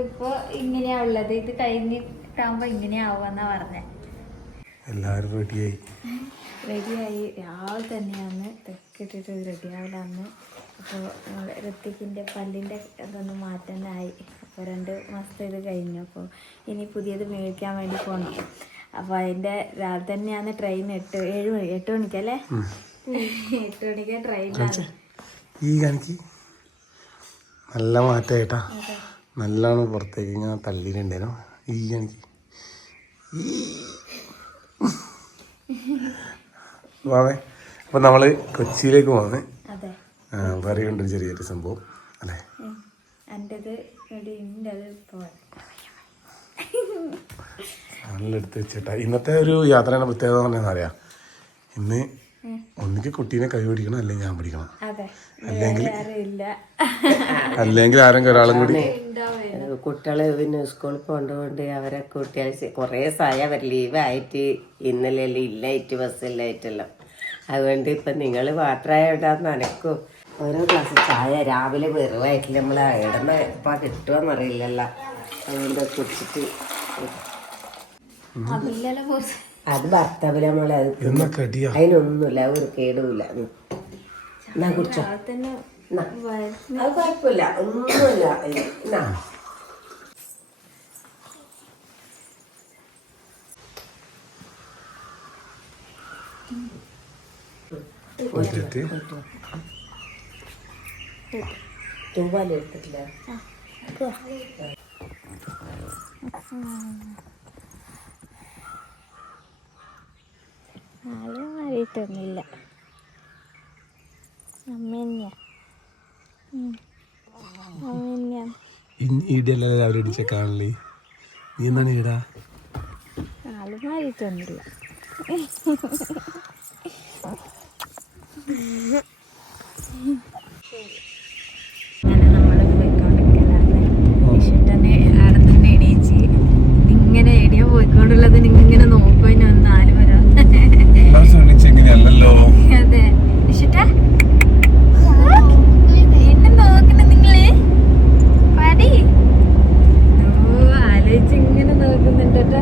ഇപ്പൊ ഇങ്ങനെയാ ഉള്ളത്. ഇത് കഴിഞ്ഞിട്ടാകുമ്പോ ഇങ്ങനെയാവുമെന്നാ പറഞ്ഞേ. എല്ലാവരും റെഡിയായി രാവിലെ തന്നെയാണ് തെക്കിട്ടിട്ട് റെഡിയാവില്ലാന്ന്. അപ്പോൾ ഋത്തിക്കിൻ്റെ പല്ലിൻ്റെ ഇതൊന്ന് മാറ്റാനായി. അപ്പോൾ 2 മാസത്തെ ഇത് കഴിഞ്ഞു. അപ്പോൾ ഇനി പുതിയത് മേടിക്കാൻ വേണ്ടി പോകണം. അപ്പോൾ അതിൻ്റെ രാവിലെ തന്നെയാണ് ട്രെയിൻ 8 മണിക്കല്ലേ? 8 മണിക്ക് ട്രെയിനാണ്. ഈ കാണിക്ക് നല്ല മാറ്റായിട്ടാ. നല്ലോണം പുറത്തേക്ക് ഇങ്ങനെ തള്ളിയിട്ടുണ്ടേനോ. ഈ കാണിക്ക് വാവേ. അപ്പം നമ്മൾ കൊച്ചിയിലേക്ക് പോകുന്നത് പറയുന്നുണ്ട് ചെറിയൊരു സംഭവം അല്ലേ? എടുത്ത് വെച്ചിട്ടാ. ഇന്നത്തെ ഒരു യാത്രയുടെ പ്രത്യേകത എന്ന് അറിയാം. ഇന്ന് ഒന്നിക്ക് കുട്ടീനെ കൈ പിടിക്കണം, അല്ലെങ്കിൽ ഞാൻ പിടിക്കണം, അല്ലെങ്കിൽ ആരെങ്കിലും ഒരാളും കൂടി. കുട്ടികള് പിന്നെ സ്കൂളിൽ പോകേണ്ടതുകൊണ്ട് അവരെ കുട്ടികൾ കുറേ സമയം അവർ ലീവായിട്ട് ഇന്നലെ ഇല്ലായിട്ട് ബസ്സില്ലായിട്ടല്ലോ. അതുകൊണ്ട് ഇപ്പം നിങ്ങൾ മാത്രമായിട്ടാന്ന് നനക്കും. ഓരോ ഗ്ലാസ് ചായ രാവിലെ വെറുവായിട്ടില്ല. നമ്മൾ ഇടന്ന് ഇപ്പം കിട്ടുമെന്നറിയില്ലല്ലോ. അതുകൊണ്ട് കുടിച്ചിട്ട് അത് ഭർത്താവിലെ നമ്മളെ അതിനൊന്നുമില്ല, ഒരു കേടുമില്ല. എന്നാ കുടിച്ചോ, അത് കുഴപ്പമില്ല, ഒന്നുമില്ല. എന്നാ തുമ്പാലെടുത്തിട്ടില്ല. ആരും മാറിയിട്ടൊന്നുമില്ല. ഈടല്ലേ അവരടിച്ച കാണല്ലേ? നീ എന്താണ് ഈടാ? ആള് മാറിയിട്ടൊന്നുമില്ല. അങ്ങനെ നമ്മൾ പോയിക്കൊണ്ടിരിക്കലാണ്. ഇഷ്ടനെ അവിടെ തന്നെ എണീച്ച് ഇങ്ങനെ എടിയാ പോയിക്കൊണ്ടുള്ളത്. നിങ്ങനെ നോക്കുവാ ഞാൻ 4 വരാം. അതെ ഇഷ്ട എന്നെ നോക്കണ നിങ്ങള് പടി. ആലോചിച്ച് ഇങ്ങനെ നോക്കുന്നുണ്ടോ?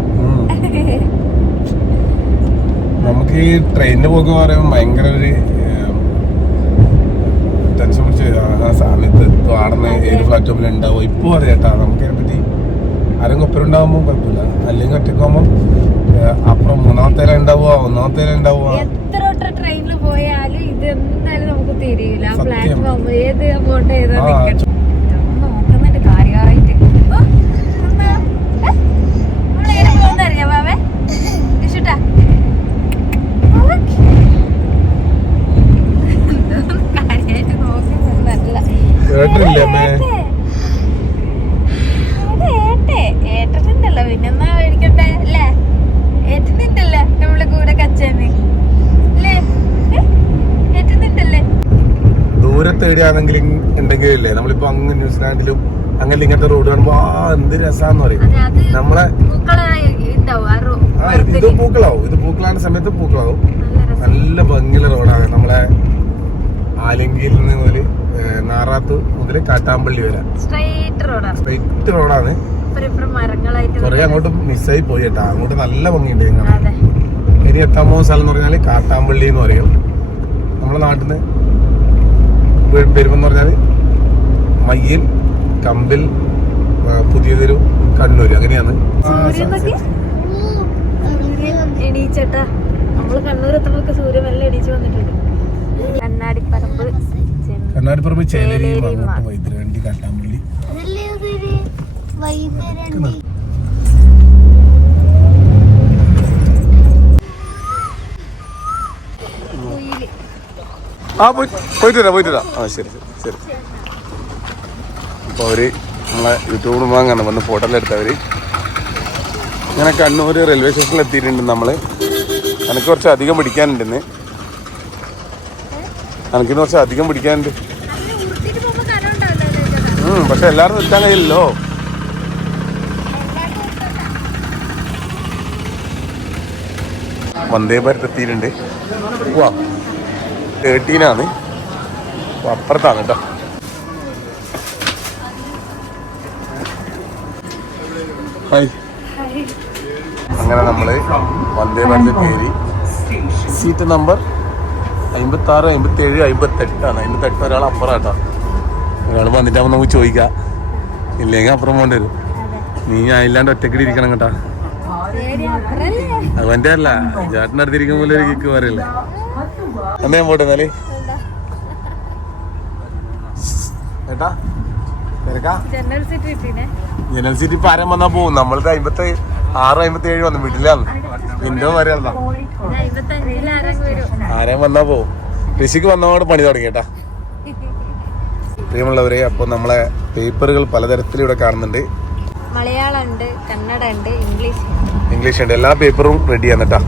നമുക്ക് ഈ ട്രെയിനിന് പോകുക പറയുമ്പോൾ ഭയങ്കര ഒരു ടെൻഷൻ പിടിച്ച് ആ സമയത്ത് ആടുന്ന ഏത് പ്ലാറ്റ്ഫോമിൽ ഉണ്ടാവുക. ഇപ്പോൾ അറിയാട്ടാ നമുക്ക് അതിനെപ്പറ്റി ആരെങ്കിലും ഒപ്പരം ഉണ്ടാകുമ്പോൾ കുഴപ്പമില്ല. അല്ലെങ്കിൽ ഒറ്റയ്ക്കാകുമ്പോൾ അപ്പുറം 3ാമത്തേല ഉണ്ടാവുക, 1ാമത്തേല ഉണ്ടാവുക. എത്ര വട്ടം ട്രെയിനിൽ പോയാലും ഇത് എന്തായാലും നമുക്ക് തിരിയില്ല. പ്ലാറ്റ്ഫോം ഏത് അങ്ങോട്ട് ഏതാ നോക്കുന്നുണ്ട് കാര്യമായിട്ട്. നമ്മളേറെ പോകുന്നറിയാ ബാബേ ഇഷ്ടാ. കാര്യമായിട്ട് നോക്കുന്നുണ്ടല്ല. ഏട്ടനുണ്ടല്ലോ, പിന്നെന്നാ മേടിക്കണ്ടേ അല്ലേ? ഏറ്റുന്നുണ്ടല്ലേ നമ്മളെ കൂടെ കച്ചേന്ന് അല്ലേ? ഏറ്റുന്നുണ്ടല്ലേ? ദൂരത്ത് എവിടെയാണെങ്കിലും ഉണ്ടെങ്കിലല്ലേ നമ്മളിപ്പോ അങ്ങ് ന്യൂസിലാൻഡിലും അങ്ങനെ ഇങ്ങനത്തെ റോഡ് കാണുമ്പോ എന്ത് രസാന്ന് പറയും. നമ്മളെ ഇത് പൂക്കളാവും. ഇത് പൂക്കളാണ് സമയത്ത് പൂക്കളാവും. നല്ല ഭംഗിയുള്ള റോഡാണ്. നമ്മളെ ആലങ്കിയിൽ നിന്ന് മുതൽ നാറാത്ത് മുതൽ കാട്ടാമ്പള്ളി വരെ സ്ട്രെയിറ്റ് റോഡാണ്. കൊറേ അങ്ങോട്ട് മിസ്സായി പോയി കേട്ടാ. അങ്ങോട്ട് നല്ല ഭംഗിയുണ്ട്. ഇനി എത്താൻ പോകുന്ന സ്ഥലം എന്ന് പറഞ്ഞാല് കാട്ടാമ്പള്ളി എന്ന് പറയും. നമ്മുടെ നാട്ടിൽ നിന്ന് വരുമെന്ന് പറഞ്ഞാല് മയ്യിൽ, കമ്പിൽ, പുതിയതെരു, കണ്ണൂര് അങ്ങനെയാണ്. എണീച്ചേട്ടാ നമ്മള് കണ്ണൂർ എത്തുമ്പോ സൂര്യൻ എല്ലാം എണീച്ച് വന്നിട്ടുണ്ട്. കണ്ണാടിപ്പറമ്പ്, ചേലരി, വൈദ്യരണ്ടി, കാട്ടാമ്പള്ളി. പോയിട്ട് വരാം. ആ ശരി ശരി. അപ്പോൾ അവര് നമ്മളെ യൂട്യൂബ് വാങ്ങാണ് വന്ന് ഫോട്ടോ എല്ലാം എടുത്തവര്. ഇങ്ങനെ കണ്ണൂർ റെയിൽവേ സ്റ്റേഷനിൽ എത്തിയിട്ടുണ്ട് നമ്മള്. എനിക്ക് കുറച്ച് അധികം പിടിക്കാനുണ്ടെന്ന്. എനിക്കിന്ന് കുറച്ച് അധികം പിടിക്കാനുണ്ട്. പക്ഷെ എല്ലാവരും നിർത്താൻ കഴിയില്ലല്ലോ. വന്ദേ ഭാരത് എത്തിയിട്ടുണ്ട്. 13 അപ്പുറത്താണ് കേട്ടോ. ഹായ്. അങ്ങനെ നമ്മള് വന്ദേ ഭാരത് കയറി. സീറ്റ് നമ്പർ 56, 57, 58 58 ഒരാൾ അപ്പുറം. ഒരാൾ വന്നിട്ടാകുമ്പോൾ നമുക്ക് ചോദിക്കാം, ഇല്ലെങ്കിൽ അപ്പുറം പോകേണ്ടി വരും. നീ അതില്ലാണ്ട് ഒറ്റക്കിടി ഇരിക്കണം കേട്ടാ. അവന്റെ അല്ല, ചേട്ടൻ്റെ അടുത്തിരിക്കും പോലെ ഒരു കിക്ക് പറയല്ലേ. എന്നാ ഞാൻ പോട്ടെ എന്നാല് ഏട്ടാ തിരക്കാ. ജനറൽ സീറ്റ് ഇപ്പൊ ആരും വന്നാ പോവും. നമ്മളത് 56, 57 വന്നു വീട്ടിലാണ്. നിന്റെ പറയാ ആരും വന്നാ പോവും. ഋഷിക്ക് വന്നതോടെ പണി തുടങ്ങിട്ടാ. പ്രിയമുള്ളവരെ, അപ്പോൾ നമ്മളെ പേപ്പറുകൾ പലതരത്തിലൂടെ കാണുന്നുണ്ട്. മലയാളം ഉണ്ട്, കന്നഡ ഉണ്ട്, ഇംഗ്ലീഷ് ഉണ്ട്. എല്ലാ പേപ്പറും റെഡിയാണ് കേട്ടാ.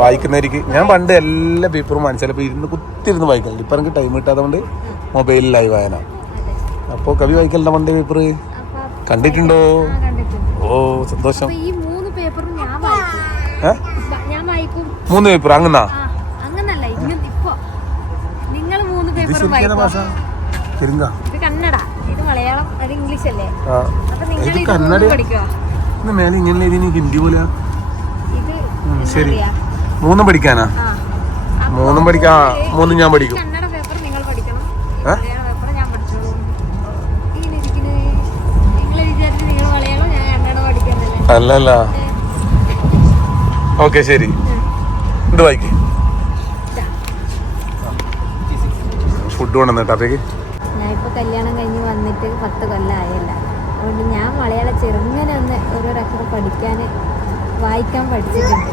വായിക്കുന്നവർക്ക് ഞാൻ പണ്ട് എല്ലാ പേപ്പറും വാങ്ങിച്ചാൽ ഇരുന്ന് കുത്തിരുന്ന് വായിക്കലുണ്ട്. ഇപ്പൊ എനിക്ക് ടൈം കിട്ടാത്തതുകൊണ്ട് മൊബൈലിൽ ലൈവ് വായന. അപ്പോൾ കവി വായിക്കലുണ്ട പണ്ട് പേപ്പർ കണ്ടിട്ടുണ്ടോ? ഓ സന്തോഷം. ഈ 3 പേപ്പറും ഞാൻ വായിക്കും. 3 പേപ്പർ അങ്ങനാ? അങ്ങനല്ല, ഇപ്പൊ നിങ്ങൾ 3 പേപ്പറും വായിക്കും. ഇത് കന്നഡ, ഇത് മലയാളം, അത് ഇംഗ്ലീഷ് അല്ലേ? അപ്പൊ നിങ്ങൾ പഠിക്കുക. മേലെ ഇങ്ങനെ ഹിന്ദി പോലെ. ഇത് ശരി, 3 പഠിക്കാനാ? 3 പഠിക്കാ. 3 ഞാൻ പഠിക്കും. കന്നഡ പേപ്പർ നിങ്ങൾ പഠിക്കണം, മലയാളം പേപ്പർ ഞാൻ പഠിച്ചോളൂ. ഇങ്ങനെ ഇരിക്കുന്നത് നിങ്ങൾ വിചാരിച്ചു നിങ്ങൾ മലയാളം, ഞാൻ കന്നഡ പഠിക്കാനല്ലേ? അല്ലല്ല. ഓക്കെ ശരി, ഇത് വായിക്കേ. ഫുഡ് കൊണ്ടുവന്നിട്ടേക്ക്. ഞാനിപ്പോൾ കല്യാണം കഴിഞ്ഞ് വന്നിട്ട് 10 കൊല്ലമായല്ല. അതുകൊണ്ട് ഞാൻ മലയാളം ചെറുങ്ങനെ ഒന്ന് ഓരോരക്ഷരം പഠിക്കാൻ വായിക്കാൻ പഠിച്ചിട്ടുണ്ട്.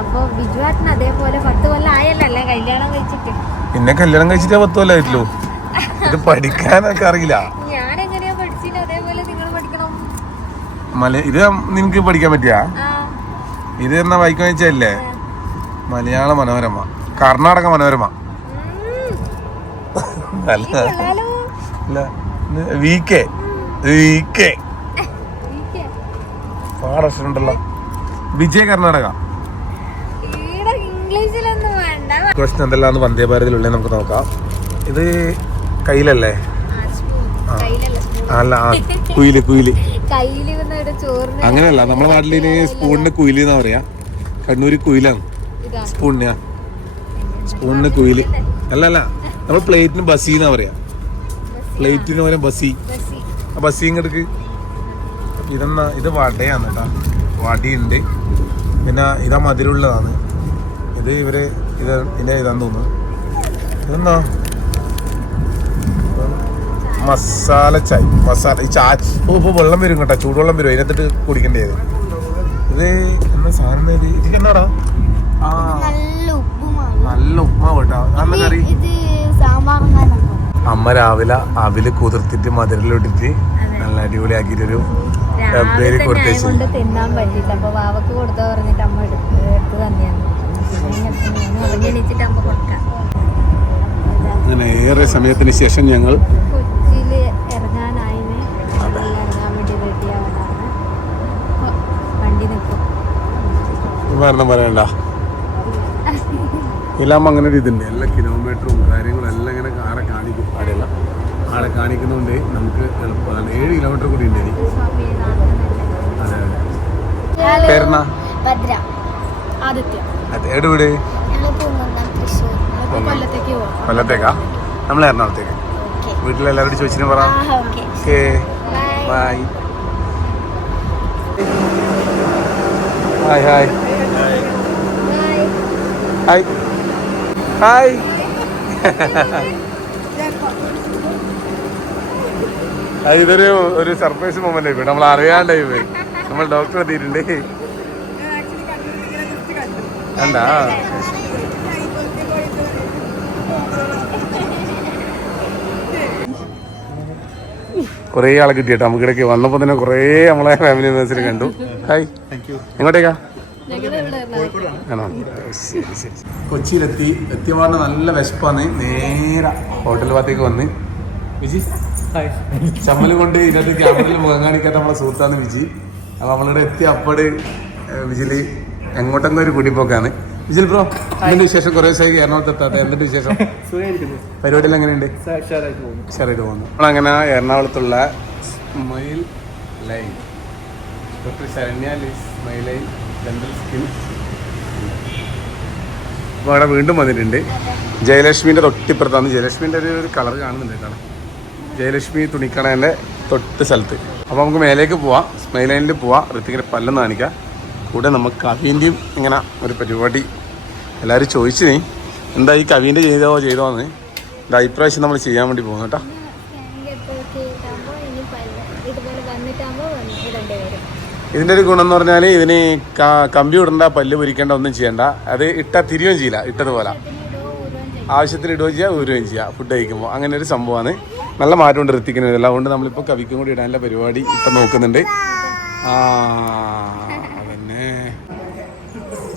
അപ്പോൾ ബിജുവാട്ടിന് അതേപോലെ 10 കൊല്ലം ആയല്ലേ കല്യാണം കഴിച്ചിട്ട്? പിന്നെ കല്യാണം കഴിച്ചിട്ട് 10 കൊല്ലമായിട്ടുള്ളൂ. ഇത് പഠിക്കാനൊക്കെ അറിയില്ല. ഞാൻ എങ്ങനെയാ പഠിച്ചില്ല, അതേപോലെ നിങ്ങൾ പഠിക്കണം. ഇത് നിനക്ക് പഠിക്കാൻ പറ്റിയ? ഇത് എന്നാ വായിക്കാൻ വെച്ചല്ലേ? മലയാള മനോരമ, കർണാടക മനോരമ. പാടണ്ടല്ലോ. വിജയ കർണാടക. ക്വസ്റ്റൻ എന്തെല്ലാം വന്ദേ ഭാരതിലുള്ള നമുക്ക് നോക്കാം. ഇത് കയ്യിലല്ലേ? അല്ല, കുയില്. അങ്ങനെയല്ല, നമ്മുടെ നാട്ടില് സ്പൂണിന് കുയില് എന്നാ പറയാ. കണ്ണൂര് കുയിലാണ് സ്പൂണിന് കുയില്. അല്ലല്ല, നമ്മൾ പ്ലേറ്റിന് ബസി എന്നാ പറയാ. പ്ലേറ്റിന് പറയാം ബസി. ആ ബസി ഇങ്ങോട്ട്. ഇതെന്നാ? ഇത് വടയാണ് കേട്ടാ. വടിയുണ്ട്. പിന്നെ ഇതാ മധുരമുള്ളതാണ്. ഇത് ഇതിന്റെ ഇതാന്ന് തോന്നുന്നു. ഇതെന്നാ? മസാല ചായ്. ഈ ചായ് ഇപ്പൊ വെള്ളം വരും കേട്ടോ, ചൂടുവെള്ളം വരും. അതിനകത്തിട്ട് കുടിക്കേണ്ടത്. ഇത് എന്നാ സാധനം? ഇത് എന്നാടാ? നല്ല ഉപ്മാവ് കേട്ടോ. നല്ല കറി. അമ്മ രാവിലെ അവില് കുതിർത്തിട്ട് മധുരയിലിട്ടിട്ട് നല്ല അടിപൊളിയാക്കിട്ടൊരു ഡബ്ബേരി കൊടുത്തേച്ച് തിന്നാൻ പറ്റില്ല. അപ്പൊ വാവക്ക് കൊടുത്താ പറഞ്ഞിട്ട് അമ്മ എടുത്ത് തന്നെയാണ്. അങ്ങനെ ഏറെ സമയത്തിന് ശേഷം ഞങ്ങൾ കൊച്ചിയില് ഇറങ്ങാനായി. ഇറങ്ങാൻ വേണ്ടി റെഡിയാവലാണ്. വണ്ടി നിൽക്കും. കാരണം പറയണ്ട. എല്ലാം അങ്ങനെ ഒരു ഇതുണ്ട്. എല്ലാ കിലോമീറ്ററും കാര്യങ്ങളും എല്ലാം ഇങ്ങനെ ആളെ കാണിക്കും. ആളെ കാണിക്കുന്നതുകൊണ്ട് നമുക്ക് എളുപ്പമാണ്. 7 കിലോമീറ്റർ കൂടി ഉണ്ട് ഇനി. പേരെന്നാ? എവിടെ വീട്? കൊല്ലത്തേക്കാ? നമ്മൾ എറണാകുളത്തേക്ക്. വീട്ടിലെല്ലാവരോടും ചോദിച്ചിട്ട് പറ. Okay bye. Hi hi hi hi. ഇതൊരു സർപ്രൈസ് മൊമെന്റ് ആയിപ്പോയി. നമ്മൾ അറിയാണ്ടായി പോയി. നമ്മൾ ഡോക്ടർ എത്തിയിട്ടുണ്ട്. കണ്ടാ? കുറേ ആളെ കിട്ടിയിട്ടോ നമുക്ക് ഇടയ്ക്ക് വന്നപ്പോൾ തന്നെ കുറേ നമ്മളെ ഫാമിലി മെമ്പേഴ്സിനെ കണ്ടു. ഹായ്, എങ്ങോട്ടേക്കാ? ആണോ? ശരി ശരി. എത്തിയപാട് നല്ല വിശപ്പാണ്. നേരെ ഹോട്ടൽ ഭാഗത്തേക്ക് വന്ന് വിജി ചമ്മൽ കൊണ്ട് ഇതിനകത്ത് ക്യാമറയിൽ മുഖം കാണിക്കാത്ത നമ്മളെ സുഹൃത്താണ് വിജി. അപ്പോൾ നമ്മളിവിടെ എത്തി അപ്പട് വിജില് എങ്ങോട്ടെങ്കിലും ഒരു കുടിപ്പോക്കാണ്. വിജിൽ ബ്രോ, എന്തിന്റെ വിശേഷം? കുറേ ദിവസമായി എറണാകുളത്ത് എത്താത്ത. എന്തിന്റെ വിശേഷം? പരിപാടിയിൽ എങ്ങനെയുണ്ട്? ഉഷാറായിട്ട് പോകുന്നു. നമ്മളങ്ങനെ എറണാകുളത്തുള്ള Smile Line doctor Saranya Smileline dental skin. അപ്പോൾ അവിടെ വീണ്ടും വന്നിട്ടുണ്ട്. ജയലക്ഷ്മിൻ്റെ തൊട്ടിപ്പുറത്താണ്. ജയലക്ഷ്മിൻ്റെ ഒരു കളർ കാണുന്നുണ്ട് കേട്ടോ. ജയലക്ഷ്മി തുണിക്കടേൻ്റെ തൊട്ട് സ്ഥലത്ത്. അപ്പോൾ നമുക്ക് മേലേക്ക് പോവാം, സ്മൈലൈനിൽ പോവാം, ഋത്തിക്കിൻ്റെ പല്ലെന്ന് കാണിക്കാം. കൂടെ നമുക്ക് കവിൻ്റെയും ഇങ്ങനെ ഒരു പരിപാടി എല്ലാവരും ചോദിച്ചിനി എന്താ ഈ കവിൻ്റെ ചെയ്തോന്ന്. ഇത് ഇപ്രാവശ്യം നമ്മൾ ചെയ്യാൻ വേണ്ടി പോകുന്നു കേട്ടോ. ഇതിൻ്റെ ഒരു ഗുണം എന്ന് പറഞ്ഞാൽ ഇതിന് കമ്പി ഇടണ്ട, പല്ല് പൊരിക്കേണ്ട, ഒന്നും ചെയ്യണ്ട. അത് ഇട്ടാൽ തിരിയുകയും ചെയ്യില്ല, ഇട്ടതുപോലെ ആവശ്യത്തിന് ഇടുകയും ചെയ്യുക, ഊരുകയും ചെയ്യുക ഫുഡ് കഴിക്കുമ്പോൾ. അങ്ങനെ ഒരു സംഭവമാണ്. നല്ല മാറ്റമുണ്ട് ഋത്തിക്കിന്. അതുകൊണ്ട് നമ്മളിപ്പോൾ കവിക്കും കൂടി ഇടാനുള്ള പരിപാടി ഇപ്പം നോക്കുന്നുണ്ട്. പിന്നെ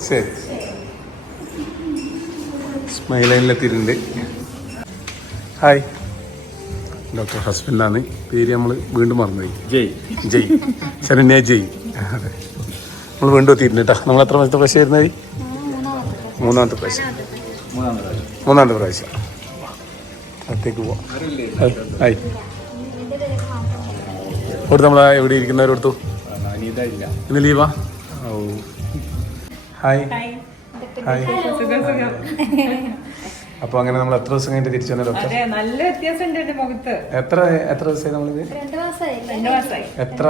ശരി, സ്മൈലൈനിലെത്തിയിട്ടുണ്ട്. Hi, doctor ഹസ്ബൻഡാണ്. പേര് നമ്മൾ വീണ്ടും മറന്നുപോയി. ജയ് ശരണ്യ ജയ്. അതെ, നമ്മൾ വീണ്ടും എത്തിയിട്ടുണ്ട് കേട്ടോ. നമ്മൾ എത്ര മാസത്തെ പ്രാവശ്യം വരുന്നത്? മൂന്നാമത്തെ പ്രാവശ്യം. അടുത്തേക്ക് പോവാം. ഹായ്, ഇവിടെ നമ്മൾ എവിടെ ഇരിക്കുന്നവരെടുത്തു. ഇന്ന് ലീവാ? ഓ ഹായ് ഹായ്. അപ്പോൾ അങ്ങനെ നമ്മൾ എത്ര ദിവസം കഴിഞ്ഞിട്ട് തിരിച്ചു വന്ന ഡോക്ടർ? നല്ല വ്യത്യാസമുണ്ട് എന്റെ മുഖത്ത്. എത്ര ദിവസമായി നമ്മളിത്? 2 മാസമായി. എത്ര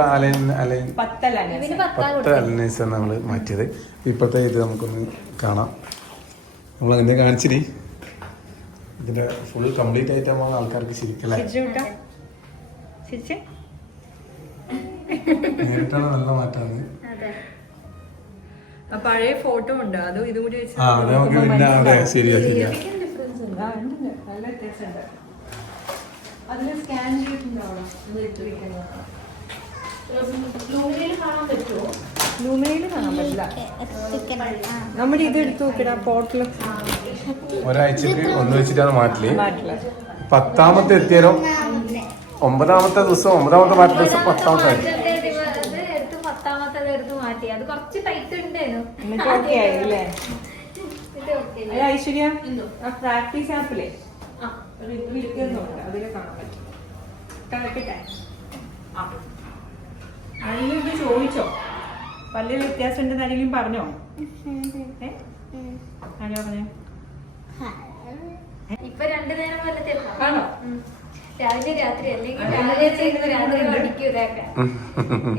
10 അലൈൻസാണ് നമ്മൾ മാറ്റിയത്. ഇപ്പോഴത്തെ ഇത് നമുക്കൊന്ന് കാണാം. നമ്മൾ അങ്ങനെ കാണിച്ചിനി. ഇതിന്റെ ഫുൾ കംപ്ലീറ്റ് ആയിട്ട് നമ്മൾ ആൾക്കാർക്ക് ശരിക്കല്ലേ നേരിട്ടാണ് നല്ല മാറ്റാണ്. പഴയ ഫോട്ടോ ഉണ്ട്, അതും ഇതും കൂടി വെച്ച് നമുക്ക് പിന്നെ അതെ ശരിയാ. നല്ല വ്യത്യാസമുണ്ട്. അതിന് സ്കാൻ ചെയ്തിട്ടുണ്ടാവണം. ലൂമിനയിൽ കാണാൻ പറ്റില്ല. നമ്മുടെ ഇത് എടുത്തു നോക്കിടാ പോർട്ടൽ. ഒരാഴ്ചക്ക് ഒന്ന് വെച്ചിട്ടാണ് മാറ്റല്. 10ാമത്തെ എത്തിയാലും 9ാമത്തെ ദിവസം 9ാമത്തെ മാറ്റ ദിവസം 10ാമത്തെ ആയി. ഐശ്വര്യ പ്രാക്ടീസ് ആപ്പില്ലേ അതിലെ കാണാൻ പറ്റും. അതിനൊന്ന് ചോദിച്ചോ പല്ലിൽ വ്യത്യാസം ഉണ്ടെന്ന് ആരെങ്കിലും പറഞ്ഞോ? ആരോ പറഞ്ഞോ? ഇപ്പൊ 2 നേരം വല്ല ആണോ? രാവിലെ രാത്രി അല്ലെങ്കിൽ രാത്രി പഠിക്കും ഇതൊക്കെ.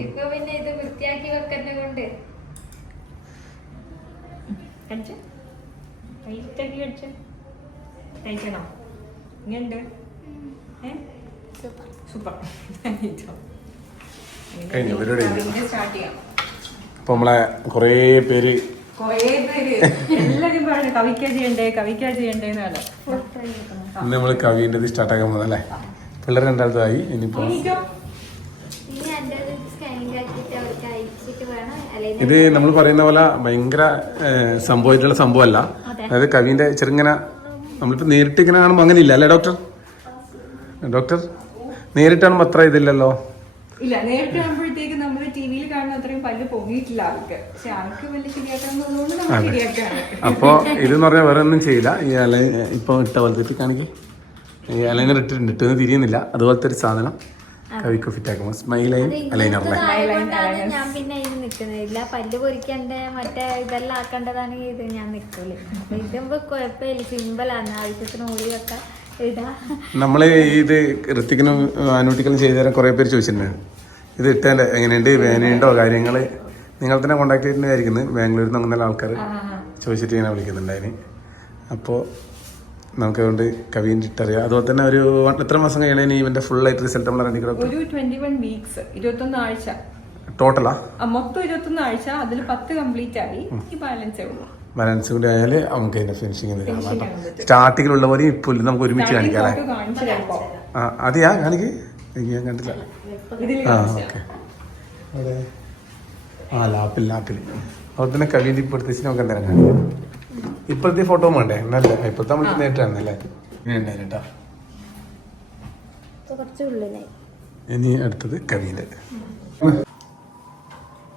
ഇപ്പൊ പിന്നെ ഇത് വൃത്തിയാക്കി വെക്കന്നെ കൊണ്ട് കഴിക്കണോ? ഇങ്ങണ്ട് സൂപ്പർ. കഴിഞ്ഞു പരിപാടി. സ്റ്റാർട്ട് ചെയ്യാം. അപ്പൊ നമ്മളെ കുറേ പേര് എല്ലാരും പറഞ്ഞു കവിക്കാ ചെയ്യണ്ടേന്നാണ്. ഇന്ന് നമ്മള് കവിന്റെ സ്റ്റാർട്ടാക്കാൻ പോകുന്നല്ലേ. പിള്ളേർ രണ്ടാമതായി. ഇനിയിപ്പോ ഇത് നമ്മൾ പറയുന്ന പോലെ ഭയങ്കര സംഭവമായിട്ടുള്ള സംഭവമല്ല. അതായത് കവിന്റെ ചെറുങ്ങനെ നമ്മളിപ്പോ നേരിട്ട് ഇങ്ങനെ കാണുമ്പോൾ അങ്ങനെ ഇല്ല അല്ലേ ഡോക്ടർ? നേരിട്ടാകുമ്പോൾ അത്ര ഇതില്ലല്ലോ. ഇല്ല, നേരിട്ട് കാണുമ്പോഴത്തേക്ക് നമ്മൾ ടിവിയിൽ കാണുന്ന അത്രയും പല്ല് പൊങ്ങിയിട്ടില്ല ആൾക്ക്. പക്ഷെ ആൾക്ക് പല്ല് ശരിയാക്കാന്നുള്ളതുകൊണ്ട് നമ്മൾ ശരിയാക്കാണ്. അപ്പൊ ഇതെന്ന് പറഞ്ഞാൽ വേറെ ഒന്നും ചെയ്യില്ല. ഈ അലൈൻ ഇപ്പൊ ഇട്ട പോലത്തെ കാണിക്ക്. ഈ അലൈനർ ഇട്ടൊന്നും തിരിയുന്നില്ല. അതുപോലത്തെ ഒരു സാധനം കവിക്ക് ഫിറ്റ് ആക്കുമ്പോൾ സ്മൈലൈൻ അലൈനറിലെ ഞാൻ പിന്നെ ഇത് നിക്കുന്നില്ല. പല്ല് പൊരിക്കണ്ട മറ്റേ ഇതെല്ലാം ആക്കേണ്ടതാണെങ്കിൽ ഇത് ഞാൻ നിക്കൂലേ. ഇതുമ്പോ കുഴപ്പമില്ല, സിമ്പിളാണ്. ആവശ്യത്തിന് ഓടിയൊക്കെ ഇതാ. നമ്മള് ഇത് ഋത്തിക്കിനും അനൂട്ടിക്കലും ചെയ്തു തരാൻ കുറെ പേര് ചോദിച്ചിട്ടുണ്ട്. ഇത് ഇട്ടേൻ്റെ എങ്ങനെയുണ്ട്, വേനയുണ്ടോ കാര്യങ്ങൾ. നിങ്ങൾ തന്നെ കോണ്ടാക്ട് ചെയ്തിട്ടുണ്ടായിരിക്കുന്നത്. ബാംഗ്ലൂരിൽ നിന്ന് അങ്ങനെ ആൾക്കാർ ചോദിച്ചിട്ട് ഇങ്ങനെ വിളിക്കുന്നുണ്ടായിന്. അപ്പോൾ നമുക്കതുകൊണ്ട് കവിൻ്റെ ഇട്ടറിയാം. അതുപോലെ തന്നെ ഒരു എത്ര മാസം കഴിയണേ ഇവന്റെ ഫുൾ ആയിട്ട് റിസൾട്ട് നമ്മൾ ഒരു 21 വീക്സ് 21 ആഴ്ച ടോട്ടലാ മൊത്തം 21 ആഴ്ച. അതിൽ 10 കംപ്ലീറ്റ് ആയി. ഈ ബാലൻസേ ഉള്ളൂ. ബാലൻസ് കൂടി ആയാൽ നമുക്ക് അതിന്റെ ഫിനിഷിങ് സ്റ്റാർട്ടിങ്ങിലുള്ള പോലെ ഇപ്പോൾ നമുക്ക് ഒരുമിച്ച് കാണിക്കാം. അതെയാ കാണിക്ക്, ഞാൻ കണ്ടില്ല. ഓക്കെ. ലാപ്പിൽ അതുപോലെ തന്നെ കവിൻ്റെ ഇപ്പോഴത്തെ നമുക്ക് എന്തായാലും കാണിക്കാം. ഇപ്പോഴത്തെ ഫോട്ടോ വേണ്ടേ? നല്ല ഇപ്പോഴത്തെ നമ്മൾ നേരിട്ടാണല്ലേ. ഇങ്ങനെ ഉണ്ടായിരുന്നു കേട്ടോ. ഇനി അടുത്തത് കവിൻ്റെ.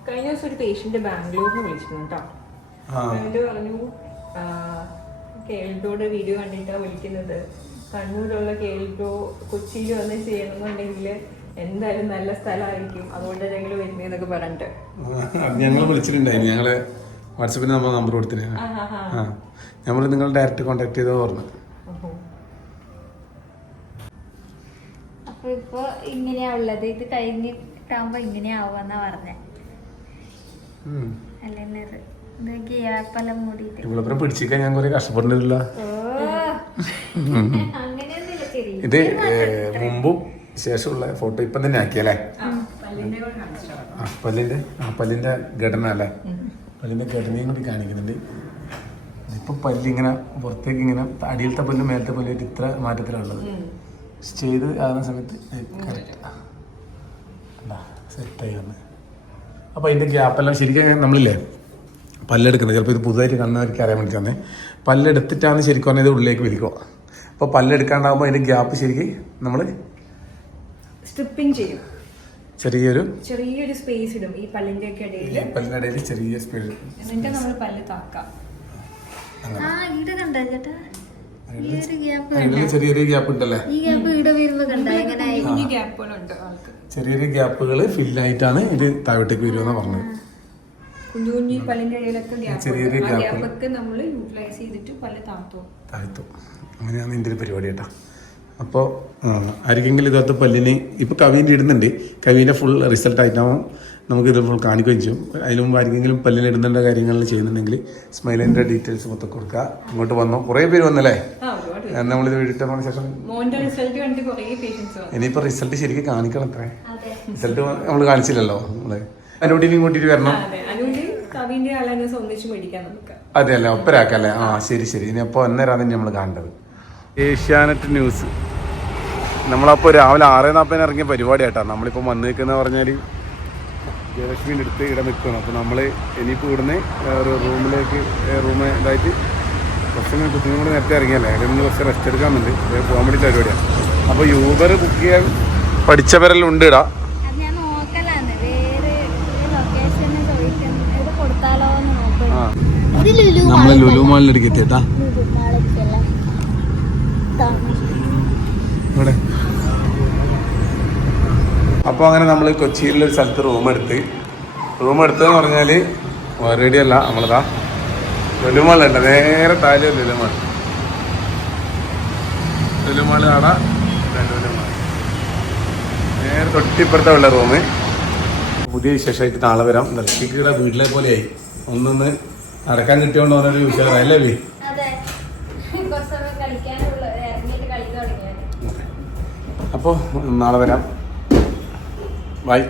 കഴിഞ്ഞ ദിവസം ഒരു പേഷ്യന്റ് ബാംഗ്ലൂരിൽ വിളിച്ചിരുന്നു കേട്ടോ. എന്നിട്ട് പറഞ്ഞു കേൾബ്രോയുടെ വീഡിയോ കണ്ടിട്ടാണ് വിളിക്കുന്നത്. കണ്ണൂരുള്ള കേൾബ്രോ കൊച്ചിയിൽ വന്ന് ചെയ്യണമെന്നുണ്ടെങ്കിൽ എന്തായാലും നല്ല സ്ഥലമായിരിക്കും, അതുകൊണ്ട് ഞങ്ങൾ വരുന്നതെന്നൊക്കെ പറഞ്ഞിട്ട്. ഞങ്ങൾ വിളിച്ചിട്ടുണ്ടായിരുന്നു, ഞങ്ങളെ വാട്സപ്പിൽ നമ്മൾ നമ്പർ കൊടുത്തിന്. ആ നമ്മൾ നിങ്ങൾ ഡയറക്റ്റ് കോണ്ടാക്ട് ചെയ്തോ പറഞ്ഞു. അപ്പൊ ഇപ്പൊ ഇങ്ങനെയാ ഉള്ളത്. ഇത് കഴിഞ്ഞിട്ടാകുമ്പോ ഇങ്ങനെയാവുമെന്നാ പറഞ്ഞേ. അല്ലേ ഗ്യാപ്പെല്ലാം മൂടിയിട്ട് ഇവിടെ പിടിച്ചിരിക്കാൻ ഞാൻ കുറെ കഷ്ടപ്പെട്ടില്ല. അങ്ങനെയൊന്നുമില്ല. ശരി, ഇത് മുമ്പും ശേഷമുള്ള ഫോട്ടോ ഇപ്പം തന്നെ ആക്കിയല്ലേ? പല്ലിന്റെ ഘടന അല്ലേ? പല്ലിന്റെ ഘടനയും കൂടി കാണിക്കുന്നുണ്ട്. ഇപ്പൊ പല്ലിങ്ങനെ പുറത്തേക്ക് ഇങ്ങനെ അടിയിലത്തെ പല്ല് മേലത്തെ പല്ലായിട്ട് ഇത്ര മാറ്റത്തിലുള്ളത്. ചെയ്ത് ആകുന്ന സമയത്ത് സെറ്റായി വന്ന്. അപ്പോൾ അതിൻ്റെ ഗ്യാപ്പെല്ലാം ശരിക്കും നമ്മളില്ലേ പല്ലെടുക്കുന്നത്, ചിലപ്പോൾ ഇത് പുതുതായിട്ട് കണ്ണവർക്ക് അറിയാൻ വേണ്ടി തന്നെ പല്ലെടുത്തിട്ടാണ് ശരിക്കും പറഞ്ഞാൽ ഇത് ഉള്ളിലേക്ക് വലിക്കുക. അപ്പോൾ പല്ലെടുക്കാണ്ടാകുമ്പോൾ അതിൻ്റെ ഗ്യാപ്പ് ശരിക്കും നമ്മൾ സ്ട്രിപ്പിംഗ് ചെയ്യും. ചെറിയൊരു സ്പേസ് ഇടും ഈ പല്ലിന്റെ ഒക്കെ ഇടയിൽ, ചെറിയ സ്പേസ്, എന്നിട്ട് നമ്മൾ പല്ല് താക്കാം. ചെറിയൊരു ഗ്യാപ്പ് ഉണ്ടല്ലേ? ചെറിയൊരു ഗ്യാപ്പുകൾ ഫില്ലായിട്ടാണ് ഇത് താഴോട്ടേക്ക് വരുമെന്ന് പറഞ്ഞത്. കുഞ്ഞു കുഞ്ഞു പല്ലിന്റെ ഇടയിലൊക്കെ ചെറിയൊരു ഗ്യാപ്പൊക്കെ നമ്മൾ യൂട്ടിലൈസ് ചെയ്തിട്ട് പല്ല് താഴ്ത്തും. അങ്ങനെയാണ് ഇതിൻ്റെ ഒരു പരിപാടി കേട്ടോ. അപ്പോൾ ആർക്കെങ്കിലും ഇതകത്ത് പല്ലിന് ഇപ്പോൾ കവിൻ്റെ ഇടുന്നുണ്ട്, കവിൻ്റെ ഫുൾ റിസൾട്ട് ആയിട്ടാവും നമുക്കിത് ഫുൾ കാണിക്കുകയും ചെയ്യും. അതിന് മുമ്പ് ആർക്കെങ്കിലും പല്ലിന് ഇടുന്നതിൻ്റെ കാര്യങ്ങളിൽ ചെയ്യുന്നുണ്ടെങ്കിൽ സ്മൈലിൻ്റെ ഡീറ്റെയിൽസ് മൊത്തം കൊടുക്കുക. ഇങ്ങോട്ട് വന്നു കുറേ പേര് വന്നല്ലേ? നമ്മളിത് വീട്ടിൽ ശേഷം ഇനിയിപ്പോൾ റിസൾട്ട് ശരിക്കും കാണിക്കണം. അത്രേ റിസൾട്ട് നമ്മൾ കാണിച്ചില്ലല്ലോ. നമ്മള് അനുവിനെ കൂട്ടിയിട്ട് വരണം. അതെ അല്ലേ, ഒപ്പരാക്കല്ലേ? ആ ശരി. ഇനി അപ്പോൾ അന്നേരം തന്നെ നമ്മൾ കാണേണ്ടത്. ഏഷ്യാനെറ്റ് ന്യൂസ് നമ്മളപ്പോൾ രാവിലെ 6:40 ഇറങ്ങിയ പരിപാടി ആയിട്ടാ. നമ്മളിപ്പോൾ വന്ന് നിൽക്കുന്ന പറഞ്ഞാൽ ജയലക്ഷ്മീൻ്റെ അടുത്ത് ഇവിടെ നിൽക്കണം. അപ്പോൾ നമ്മൾ ഇനിയിപ്പോൾ ഇവിടുന്ന് ഒരു റൂം ഇതായിട്ട് കുറച്ച് കുട്ടികളും കൂടെ നേരത്തെ ഇറങ്ങിയല്ലേ, ഇവിടെ നിന്ന് കുറച്ച് റെസ്റ്റ് എടുക്കാമെന്നുണ്ട്. പോകാൻ വേണ്ടിയിട്ട് പരിപാടിയാണ്. അപ്പോൾ യൂബർ ബുക്ക് ചെയ്യാൻ പഠിച്ചവരെല്ലാം ഉണ്ട് ഇടാ. നമ്മളെ ലുലു മാളിലേക്ക് എത്തിയേട്ടാ. ഇവിടെ അപ്പോൾ അങ്ങനെ നമ്മൾ കൊച്ചിയിലൊരു സ്ഥലത്ത് റൂം എടുത്തെന്ന് പറഞ്ഞാൽ റെഡി അല്ല, നമ്മളതാ ലുലുമാളുണ്ട്, നേരെ താഴെ ലുലുമാൾ ആടാ. ലുലുമാൾ നേരെ തൊട്ടിപ്പുറത്തെ ഉള്ള റൂം. പുതിയ വിശേഷമായിട്ട് നാളെ വരാം. ദർശിക്കയുടെ വീട്ടിലെ പോലെയായി, ഒന്നൊന്ന് നടക്കാൻ കിട്ടിയോണ്ട് പറഞ്ഞൊരു വിഷയം അല്ലേ? അപ്പോൾ നാളെ വരാം. ബൈ.